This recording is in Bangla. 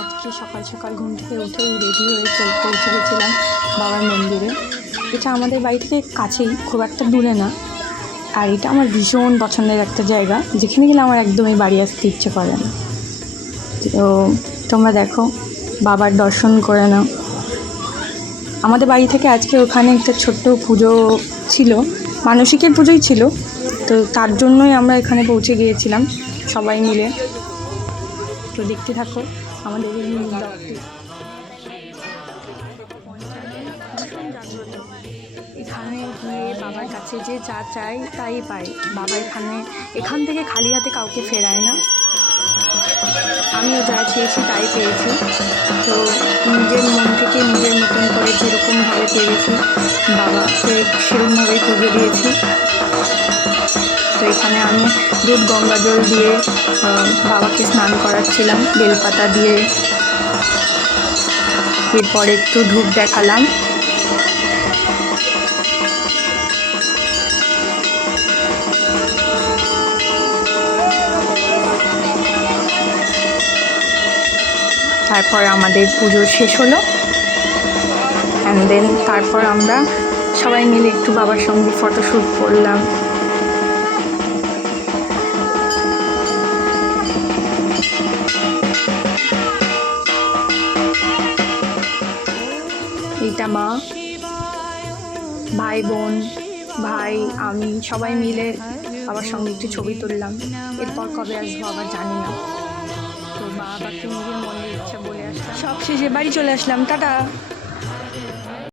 আজকে সকাল সকাল ঘুম থেকে উঠেই রেডি হয়ে পৌঁছে গেছিলাম বাবার মন্দিরে। এটা আমাদের বাড়ি থেকে কাছেই, খুব একটা দূরে না। আর এটা আমার ভীষণ পছন্দের একটা জায়গা, যেখানে গেলে আমার একদমই বাড়ি আসতে ইচ্ছে করে না। তো তোমরা দেখো, বাবার দর্শন করে নাও। আমাদের বাড়ি থেকে আজকে ওখানে একটা ছোট্ট পুজো ছিল, মানসিকের পুজোই ছিল। তো তার জন্যই আমরা এখানে পৌঁছে গিয়েছিলাম সবাই মিলে। তো দেখতে থাকো আমাদের এই মন্দিরটি। এখানে গিয়ে বাবার কাছে যে যা চাই তাই পাই। বাবা এখান থেকে খালি হাতে কাউকে ফেরায় না। আমিও যা চেয়েছি তাই পেয়েছি। তো নিজের মন থেকে নিজের মতন করে যেরকমভাবে পেরেছি বাবাকে সেরকমভাবেই পুজো দিয়েছি। তো এখানে আমি দুধ গঙ্গা জল দিয়ে বাবাকে স্নান করাচ্ছিলাম বেলপাতা দিয়ে। এরপর একটু ধূপ দেখালাম। তারপর আমাদের পুজো শেষ হলো। অ্যান্ড দেন তারপর আমরা সবাই মিলে একটু বাবার সঙ্গে ফটোশ্যুট করলাম। এইটা মা, ভাই বোন, ভাই, আমি সবাই মিলে বাবার সঙ্গে একটু ছবি তুললাম। এরপর কবে আসবো আবার জানি না। তো বাবাকে নিজের মনের ইচ্ছা বলে আসলাম। সব শেষে বাড়ি চলে আসলাম। টাটা।